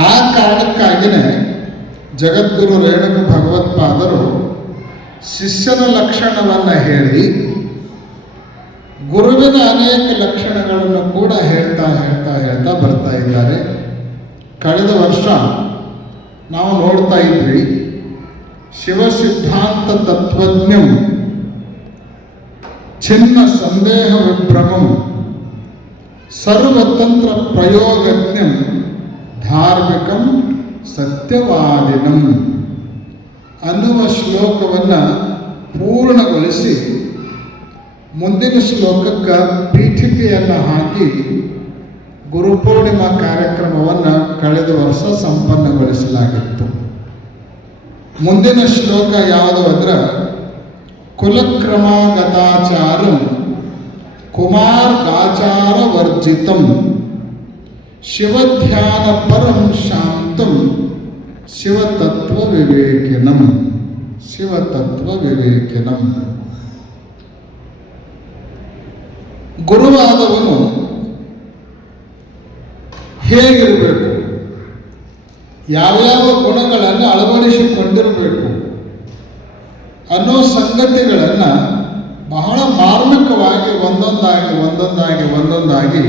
ಆ ಕಾರಣಕ್ಕಾಗಿಯೇ ಜಗದ್ಗುರು ರೇಣುಕ ಭಗವತ್ಪಾದರು ಶಿಷ್ಯನ ಲಕ್ಷಣವನ್ನು ಹೇಳಿ ಗುರುವಿನ ಅನೇಕ ಲಕ್ಷಣಗಳನ್ನು ಕೂಡ ಹೇಳ್ತಾ ಬರ್ತಾ ಇದ್ದಾರೆ. ಕಳೆದ ವರ್ಷ ನಾವು ನೋಡ್ತಾ ಇದ್ವಿ, ಶಿವಸಿದ್ಧಾಂತ ತತ್ವಜ್ಞಂ ಛಿನ್ನ ಸಂದೇಹ ವಿಭ್ರಮಂ ಸರ್ವತಂತ್ರ ಪ್ರಯೋಗಜ್ಞಂ ಧಾರ್ಮಿಕಂ ಸತ್ಯವಾದಿನಂ ಅನ್ನುವ ಶ್ಲೋಕವನ್ನು ಪೂರ್ಣಗೊಳಿಸಿ ಮುಂದಿನ ಶ್ಲೋಕಕ್ಕೆ ಪೀಠಿಕೆಯನ್ನು ಹಾಕಿ ಗುರುಪೂರ್ಣಿಮಾ ಕಾರ್ಯಕ್ರಮವನ್ನು ಕಳೆದ ವರ್ಷ ಸಂಪನ್ನಗೊಳಿಸಲಾಗಿತ್ತು. ಮುಂದಿನ ಶ್ಲೋಕ ಯಾವುದು ಅಂದ್ರೆ, ಕುಲಕ್ರಮಾಗತಾಚಾರಂ ಕುಮಾರ್ಗಾಚಾರ ವರ್ಜಿತಂ ಶಿವಧ್ಯಾನ ಪರಂ ಶಾಂತಂ ಶಿವತತ್ವ ವಿವೇಕಿನಂ. ಶಿವತತ್ವ ವಿವೇಕಿನಂ. ಗುರುವಾದವನು ಹೇಗಿರಬೇಕು, ಯಾವ್ಯಾವ ಗುಣಗಳನ್ನು ಅಳವಡಿಸಿಕೊಂಡಿರಬೇಕು ಅನ್ನೋ ಸಂಗತಿಗಳನ್ನು ಬಹಳ ಮಾರ್ಮಿಕವಾಗಿ ಒಂದೊಂದಾಗಿ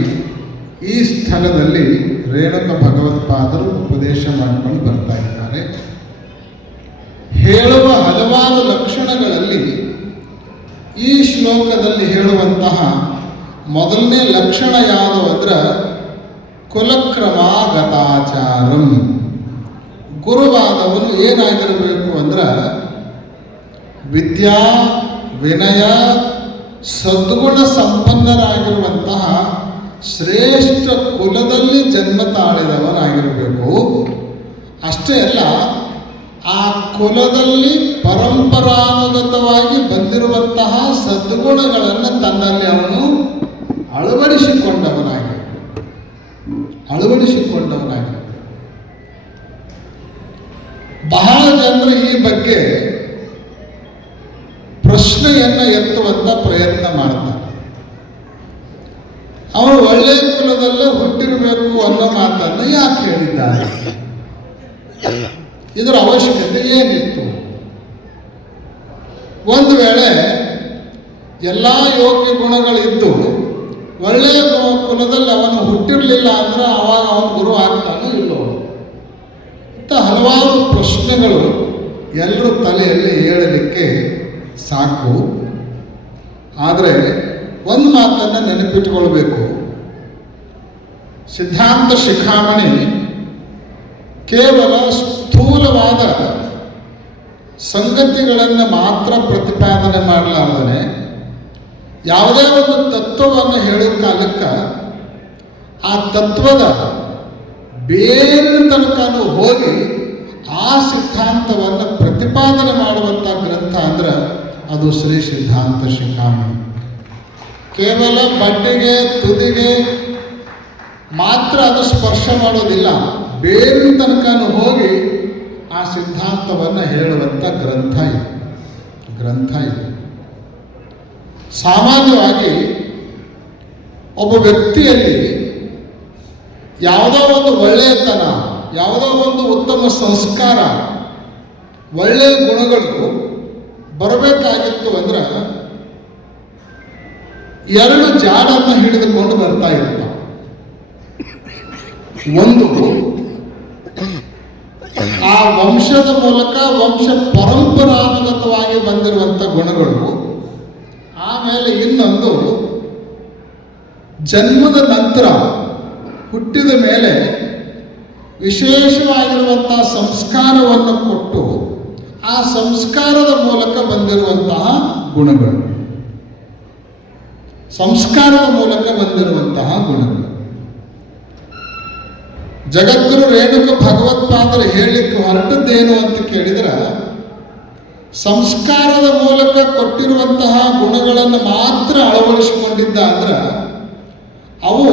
ಈ ಸ್ಥಳದಲ್ಲಿ ರೇಣುಕ ಭಗವತ್ಪಾದರು ಉಪದೇಶ ಮಾಡಿಕೊಂಡು ಬರ್ತಾ ಇದ್ದಾರೆ. ಹೇಳುವ ಹಲವಾರು ಲಕ್ಷಣಗಳಲ್ಲಿ ಈ ಶ್ಲೋಕದಲ್ಲಿ ಹೇಳುವಂತಹ ಮೊದಲನೇ ಲಕ್ಷಣ ಯಾವುದು ಅಂದ್ರೆ ಕುಲಕ್ರಮಾಗತಾಚಾರಂ. ಗುರುವಾದವನು ಏನಾಗಿರಬೇಕು ಅಂದ್ರೆ ವಿದ್ಯಾ ವಿನಯ ಸದ್ಗುಣ ಸಂಪನ್ನರಾಗಿರುವಂತಹ ಶ್ರೇಷ್ಠ ಕುಲದಲ್ಲಿ ಜನ್ಮ ತಾಳಿದವನಾಗಿರಬೇಕು. ಅಷ್ಟೇ ಅಲ್ಲ, ಆ ಕುಲದಲ್ಲಿ ಪರಂಪರಾನುಗತವಾಗಿ ಬಂದಿರುವಂತಹ ಸದ್ಗುಣಗಳನ್ನು ತನ್ನಲ್ಲಿ ಅವನು ಅಳವಡಿಸಿಕೊಂಡವನಾಗಿರಬೇಕು. ಬಹಳ ಜನರು ಈ ಬಗ್ಗೆ ಪ್ರಶ್ನೆಯನ್ನು ಎತ್ತುವಂತ ಪ್ರಯತ್ನ ಮಾಡ್ತಾರೆ. ಅವನು ಒಳ್ಳೆಯ ಕುಲದಲ್ಲೇ ಹುಟ್ಟಿರಬೇಕು ಅನ್ನೋ ಮಾತನ್ನು ಯಾಕೆ ಹೇಳಿದ್ದಾರೆ? ಇದರ ಅವಶ್ಯಕತೆ ಏನಿತ್ತು? ಒಂದು ವೇಳೆ ಎಲ್ಲ ಯೋಗ್ಯ ಗುಣಗಳಿದ್ದು ಒಳ್ಳೆಯ ಕುಲದಲ್ಲಿ ಅವನು ಹುಟ್ಟಿರಲಿಲ್ಲ ಅಂದ್ರೆ ಅವಾಗ ಅವನು ಗುರು ಆಗ್ತಾನೋ ಇಲ್ಲೋ ಇಂಥ ಹಲವಾರು ಪ್ರಶ್ನೆಗಳು ಎಲ್ಲರ ತಲೆಯಲ್ಲಿ ಏಳಲಿಕ್ಕೆ ಸಾಕು. ಆದರೆ ಒಂದು ಮಾತನ್ನು ನೆನಪಿಟ್ಟುಕೊಳ್ಬೇಕು, ಸಿದ್ಧಾಂತ ಶಿಖಾಮಣಿ ಕೇವಲ ಸ್ಥೂಲವಾದ ಸಂಗತಿಗಳನ್ನು ಮಾತ್ರ ಪ್ರತಿಪಾದನೆ ಮಾಡಲಾರದೆ ಯಾವುದೇ ಒಂದು ತತ್ವವನ್ನು ಹೇಳೋ ಕಾಲಕ್ಕೆ ಆ ತತ್ವದ ಬೇರೆ ತನಕನೂ ಹೋಗಿ ಆ ಸಿದ್ಧಾಂತವನ್ನು ಪ್ರತಿಪಾದನೆ ಮಾಡುವಂಥ ಗ್ರಂಥ ಅಂದ್ರೆ ಅದು ಶ್ರೀ ಸಿದ್ಧಾಂತ ಶಿಖಾಮಣಿ. ಕೇವಲ ಬಡ್ಡಿಗೆ ತುದಿಗೆ ಮಾತ್ರ ಅದು ಸ್ಪರ್ಶ ಮಾಡೋದಿಲ್ಲ, ಬೇರೆ ತನಕನೂ ಹೋಗಿ ಆ ಸಿದ್ಧಾಂತವನ್ನು ಹೇಳುವಂಥ ಗ್ರಂಥ ಇದು. ಸಾಮಾನ್ಯವಾಗಿ ಒಬ್ಬ ವ್ಯಕ್ತಿಯಲ್ಲಿ ಯಾವುದೋ ಒಂದು ಒಳ್ಳೆಯತನ, ಯಾವುದೋ ಒಂದು ಉತ್ತಮ ಸಂಸ್ಕಾರ, ಒಳ್ಳೆಯ ಗುಣಗಳು ಬರಬೇಕಾಗಿತ್ತು ಅಂದ್ರೆ ಎರಡು ಜಾಡನ್ನು ಹಿಡಿದುಕೊಂಡು ಬರ್ತಾ ಇರ್ತಾವೆ. ಒಂದು ಆ ವಂಶದ ಮೂಲಕ ವಂಶ ಪರಂಪರಾನುಗತವಾಗಿ ಬಂದಿರುವಂಥ ಗುಣಗಳು, ಆಮೇಲೆ ಇನ್ನೊಂದು ಜನ್ಮದ ನಂತರ ಹುಟ್ಟಿದ ಮೇಲೆ ವಿಶೇಷವಾಗಿರುವಂಥ ಸಂಸ್ಕಾರವನ್ನು ಕೊಟ್ಟು ಆ ಸಂಸ್ಕಾರದ ಮೂಲಕ ಬಂದಿರುವಂತಹ ಗುಣಗಳು. ಜಗದ್ಗುರು ರೇಣುಕ ಭಗವತ್ಪಾದರು ಹೇಳಲಿಕ್ಕೆ ಹೊರಟದ್ದೇನು ಅಂತ ಕೇಳಿದ್ರೆ, ಸಂಸ್ಕಾರದ ಮೂಲಕ ಕೊಟ್ಟಿರುವಂತಹ ಗುಣಗಳನ್ನು ಮಾತ್ರ ಅಳವಡಿಸಿಕೊಂಡಿದ್ದ ಅಂದ್ರೆ ಅವು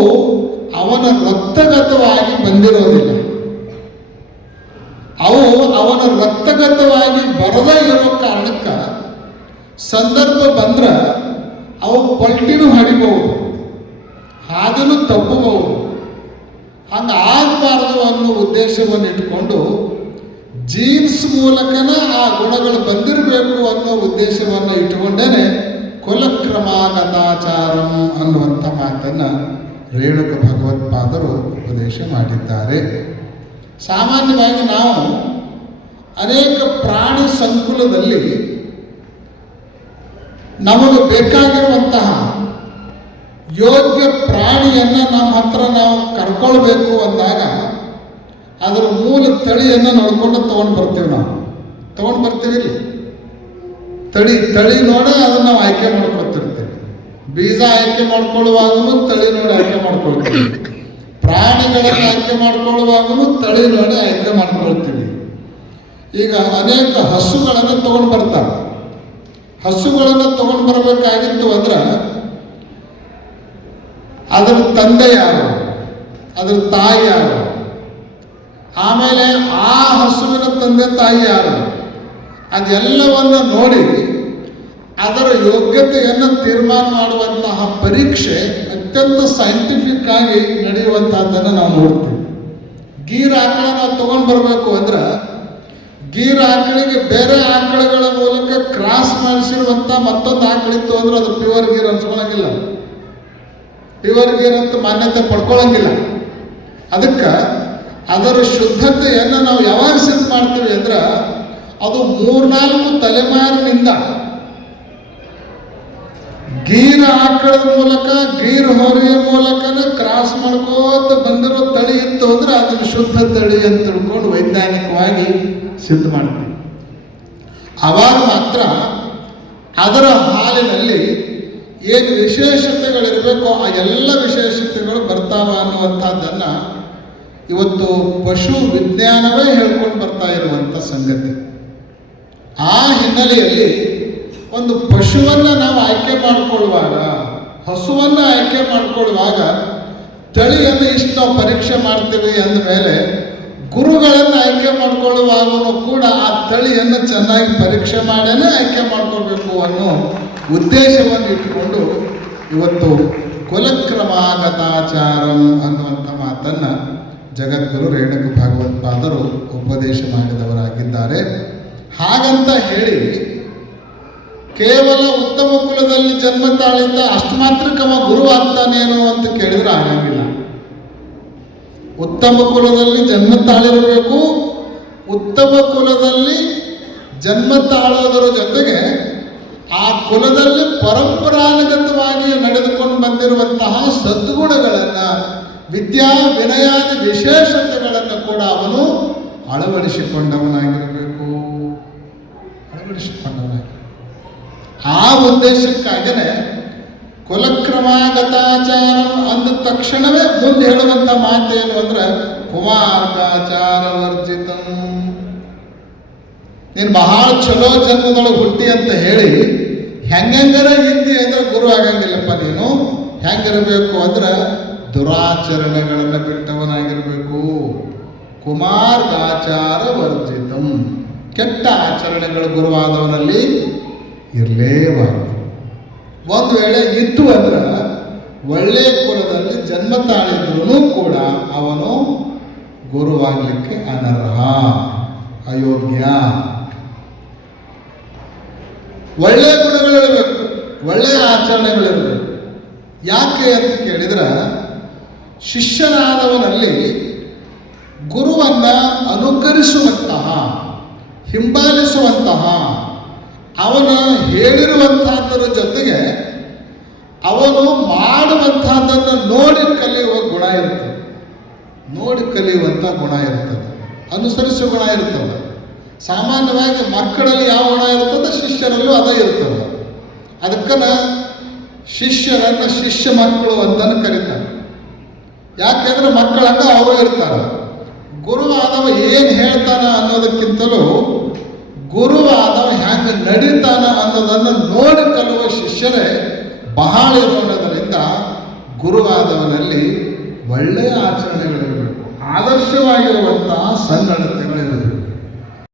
ಅವನ ರಕ್ತಗತವಾಗಿ ಬಂದಿರೋದಿಲ್ಲ. ಅವು ಅವನ ರಕ್ತಗತವಾಗಿ ಬರದೇ ಇರೋ ಕಾರಣಕ್ಕೆ ಸಂದರ್ಭ ಬಂದ್ರೆ ಅವು ಪಲ್ಟಿನೂ ಹಡಿಬಹುದು, ಹಾದನು ತಪ್ಪಬಹುದು. ಹಂಗೆ ಆ ಆಗಬಾರ್ದು ಅನ್ನೋ ಉದ್ದೇಶವನ್ನು ಇಟ್ಕೊಂಡು ಜೀನ್ಸ್ ಮೂಲಕನ ಆ ಗುಣಗಳು ಬಂದಿರಬೇಕು ಅನ್ನೋ ಉದ್ದೇಶವನ್ನು ಇಟ್ಟುಕೊಂಡೇ ಕುಲಕ್ರಮಾಗತಾಚಾರಂ ಅನ್ನುವಂಥ ಮಾತನ್ನು ರೇಣುಕ ಭಗವತ್ಪಾದರು ಉಪದೇಶ ಮಾಡಿದ್ದಾರೆ. ಸಾಮಾನ್ಯವಾಗಿ ನಾವು ಅನೇಕ ಪ್ರಾಣಿ ಸಂಕುಲದಲ್ಲಿ ನಮಗೆ ಬೇಕಾಗಿರುವಂತಹ ಯೋಗ್ಯ ಪ್ರಾಣಿಯನ್ನು ನಮ್ಮ ಹತ್ರ ನಾವು ಕರ್ಕೊಳ್ಬೇಕು ಅಂದಾಗ ಅದರ ಮೂಲ ತಳಿಯನ್ನು ನೋಡ್ಕೊಂಡು ತೊಗೊಂಡು ಬರ್ತೀವಿ. ನಾವು ತೊಗೊಂಡು ಬರ್ತೀವಿ, ತಳಿ ನೋಡಿ ಅದನ್ನು ನಾವು ಆಯ್ಕೆ ಮಾಡ್ಕೊತಿರ್ತೀವಿ. ಬೀಜ ಆಯ್ಕೆ ಮಾಡ್ಕೊಳ್ಳುವಾಗೂ ತಳಿ ನೋಡಿ ಆಯ್ಕೆ ಮಾಡ್ಕೊಳ್ತೀವಿ. ಪ್ರಾಣಿಗಳನ್ನು ಆಯ್ಕೆ ಮಾಡ್ಕೊಳ್ಳುವಾಗೂ ತಳಿ ನೋಡಿ ಆಯ್ಕೆ ಮಾಡ್ಕೊಳ್ತೀವಿ. ಈಗ ಅನೇಕ ಹಸುಗಳನ್ನು ತೊಗೊಂಡು ಬರ್ತಾರೆ. ಹಸುಗಳನ್ನು ತೊಗೊಂಡು ಬರಬೇಕಾಗಿತ್ತು ಅಂದ್ರೆ ಅದರ ತಂದೆ ಯಾರು, ಅದರ ತಾಯಿ ಯಾರು, ಆಮೇಲೆ ಆ ಹಸುವಿನ ತಂದೆ ತಾಯಿ ಯಾರು, ಅದೆಲ್ಲವನ್ನು ನೋಡಿ ಅದರ ಯೋಗ್ಯತೆಯನ್ನು ತೀರ್ಮಾನ ಮಾಡುವಂತಹ ಪರೀಕ್ಷೆ ಅತ್ಯಂತ ಸೈಂಟಿಫಿಕ್ ಆಗಿ ನಡೆಯುವಂತಹದ್ದನ್ನು ನಾವು ನೋಡ್ತೀವಿ. ಗೀರ್ ಆಕಳ ನಾವು ತೊಗೊಂಡು ಬರಬೇಕು ಅಂದ್ರೆ ಗೀರ್ ಆಕಳಿಗೆ ಬೇರೆ ಆಕಳುಗಳ ಮೂಲಕ ಕ್ರಾಸ್ ಮಾಡಿಸಿರುವಂಥ ಮತ್ತೊಂದು ಆಕಳಿತ್ತು ಅಂದ್ರೆ ಅದು ಪ್ಯೂರ್ ಗೀರ್ ಅನ್ಸ್ಕೊಳಂಗಿಲ್ಲ, ಪ್ಯೂರ್ ಗೀರ್ ಅಂತ ಮಾನ್ಯತೆ ಪಡ್ಕೊಳ್ಳಂಗಿಲ್ಲ. ಅದಕ್ಕೆ ಅದರ ಶುದ್ಧತೆಯನ್ನು ನಾವು ಯಾವಾಗ ಸಿದ್ಧ ಮಾಡ್ತೀವಿ ಅಂದ್ರೆ ಅದು 3-4 ತಲೆಮಾರಿನಿಂದ ಗೀರ ಆಕಳದ ಮೂಲಕ ಗೀರ್ ಹೊರೆಯ ಮೂಲಕನೇ ಕ್ರಾಸ್ ಮಾಡ್ಕೋತ ಬಂದಿರೋ ತಳಿ ಇತ್ತು ಅಂದ್ರೆ ಅದನ್ನು ಶುದ್ಧ ತಳಿ ಅಂತ ತಿಳ್ಕೊಂಡು ವೈಜ್ಞಾನಿಕವಾಗಿ ಸಿದ್ಧ ಮಾಡ್ತೀವಿ. ಆವಾಗ ಮಾತ್ರ ಅದರ ಹಾಲಿನಲ್ಲಿ ಏನು ವಿಶೇಷತೆಗಳಿರಬೇಕೋ ಆ ಎಲ್ಲ ವಿಶೇಷತೆಗಳು ಬರ್ತಾವ ಅನ್ನುವಂಥದ್ದನ್ನು ಇವತ್ತು ಪಶು ವಿಜ್ಞಾನವೇ ಹೇಳ್ಕೊಂಡು ಬರ್ತಾ ಇರುವಂಥ ಸಂಗತಿ. ಆ ಹಿನ್ನೆಲೆಯಲ್ಲಿ ಒಂದು ಪಶುವನ್ನು ನಾವು ಆಯ್ಕೆ ಮಾಡಿಕೊಳ್ಳುವಾಗ, ಹಸುವನ್ನು ಆಯ್ಕೆ ಮಾಡಿಕೊಳ್ಳುವಾಗ ತಳಿಯನ್ನು ಇಷ್ಟು ನಾವು ಪರೀಕ್ಷೆ ಮಾಡ್ತೀವಿ ಅಂದಮೇಲೆ ಗುರುಗಳನ್ನು ಆಯ್ಕೆ ಮಾಡಿಕೊಳ್ಳುವಾಗೂ ಕೂಡ ಆ ತಳಿಯನ್ನು ಚೆನ್ನಾಗಿ ಪರೀಕ್ಷೆ ಮಾಡೇ ಆಯ್ಕೆ ಮಾಡ್ಕೊಳ್ಬೇಕು ಅನ್ನೋ ಉದ್ದೇಶವನ್ನು ಇಟ್ಟುಕೊಂಡು ಇವತ್ತು ಕುಲಕ್ರಮಾಗತಾಚಾರಂ ಅನ್ನುವಂಥ ಮಾತನ್ನು ಜಗದ್ಗುರು ರೇಣುಕ ಭಗವತ್ಪಾದರು ಉಪದೇಶ ಮಾಡಿದವರಾಗಿದ್ದಾರೆ. ಹಾಗಂತ ಹೇಳಿ ಕೇವಲ ಉತ್ತಮ ಕುಲದಲ್ಲಿ ಜನ್ಮ ತಾಳಿದ್ದ ಅಷ್ಟು ಮಾತ್ರಕ್ಕವ ಗುರು ಆಗ್ತಾನೇನೋ ಅಂತ ಕೇಳಿದ್ರೆ ಆಗಂಗಿಲ್ಲ. ಉತ್ತಮ ಕುಲದಲ್ಲಿ ಜನ್ಮ ತಾಳಿರಬೇಕು. ಉತ್ತಮ ಕುಲದಲ್ಲಿ ಜನ್ಮ ತಾಳೋದರ ಜೊತೆಗೆ ಆ ಕುಲದಲ್ಲಿ ಪರಂಪರಾನುಗತವಾಗಿ ನಡೆದುಕೊಂಡು ಬಂದಿರುವಂತಹ ಸದ್ಗುಣಗಳನ್ನು, ವಿದ್ಯಾ ವಿನಯಾದಿ ವಿಶೇಷತೆಗಳನ್ನು ಕೂಡ ಅವನು ಅಳವಡಿಸಿಕೊಂಡವನಾಗಿರಬೇಕು. ಆ ಉದ್ದೇಶಕ್ಕಾಗೇ ಕುಲಕ್ರಮಾಗತಾಚಾರ ಅಂದ ತಕ್ಷಣವೇ ಮುಂದೆ ಹೇಳುವಂಥ ಮಾತೇನು ಅಂದ್ರೆ ಕುಮಾರ್ಗಾಚಾರ ವರ್ಜಿತಂ. ನೀನು ಬಹಳ ಚಲೋ ಜನ್ಮದೊಳಗೆ ಹುಟ್ಟಿ ಅಂತ ಹೇಳಿ ಹೆಂಗರ ಇದ್ದಿ ಅಂದ್ರೆ ಗುರು ಆಗಂಗಿಲ್ಲಪ್ಪ. ನೀನು ಹೆಂಗಿರಬೇಕು ಅಂದ್ರೆ ದುರಾಚರಣೆಗಳನ್ನು ಬಿಟ್ಟವನಾಗಿರಬೇಕು. ಕುಮಾರ್ಗಾಚಾರ ವರ್ಜಿತಂ. ಕೆಟ್ಟ ಆಚರಣೆಗಳು ಗುರುವಾದವನಲ್ಲಿ ಇರಲೇಬಾರದು. ಒಂದು ವೇಳೆ ಇತ್ತು ಅಂದ್ರೆ ಒಳ್ಳೆಯ ಕುಲದಲ್ಲಿ ಜನ್ಮ ತಾಳಿದ್ರೂ ಕೂಡ ಅವನು ಗುರುವಾಗಲಿಕ್ಕೆ ಅನರ್ಹ, ಅಯೋಗ್ಯ. ಒಳ್ಳೆಯ ಗುಣಗಳಿರಬೇಕು, ಒಳ್ಳೆಯ ಆಚರಣೆಗಳಿರಬೇಕು. ಯಾಕೆ ಅಂತ ಕೇಳಿದ್ರೆ ಶಿಷ್ಯನಾದವನಲ್ಲಿ ಗುರುವನ್ನು ಅನುಕರಿಸುವಂತಹ, ಹಿಂಬಾಲಿಸುವಂತಹ, ಅವನು ಹೇಳಿರುವಂತಹದ್ದರ ಜೊತೆಗೆ ಅವನು ಮಾಡುವಂತಹದ್ದನ್ನು ನೋಡಿ ಕಲಿಯುವ ಗುಣ ಇರ್ತದೆ. ನೋಡಿ ಕಲಿಯುವಂಥ ಗುಣ ಇರ್ತದೆ, ಅನುಸರಿಸುವ ಗುಣ ಇರ್ತದೆ. ಸಾಮಾನ್ಯವಾಗಿ ಮಕ್ಕಳಲ್ಲಿ ಯಾವ ಗುಣ ಇರ್ತದೆ ಶಿಷ್ಯರಲ್ಲೂ ಅದೇ ಇರ್ತದೆ. ಅದಕ್ಕನ ಶಿಷ್ಯರನ್ನು ಶಿಷ್ಯ ಮಕ್ಕಳು ಅಂತಲೂ ಕರೀತಾರೆ. ಯಾಕೆಂದ್ರೆ ಮಕ್ಕಳಂಗ ಅವರು ಇರ್ತಾರೆ. ಗುರುವಾದವ ಏನು ಹೇಳ್ತಾನ ಅನ್ನೋದಕ್ಕಿಂತಲೂ ಗುರುವಾದವ ಹೆಂಗೆ ನಡೀತಾನ ಅನ್ನೋದನ್ನು ನೋಡಿ ಕಲಿಯುವ ಶಿಷ್ಯರೇ ಬಹಳ ಇರೋದ್ರಿಂದ ಗುರುವಾದವನಲ್ಲಿ ಒಳ್ಳೆಯ ಆಚರಣೆಗಳಿರಬೇಕು. ಆದರ್ಶವಾಗಿರುವಂತಹ ಸಂಗಡತೆ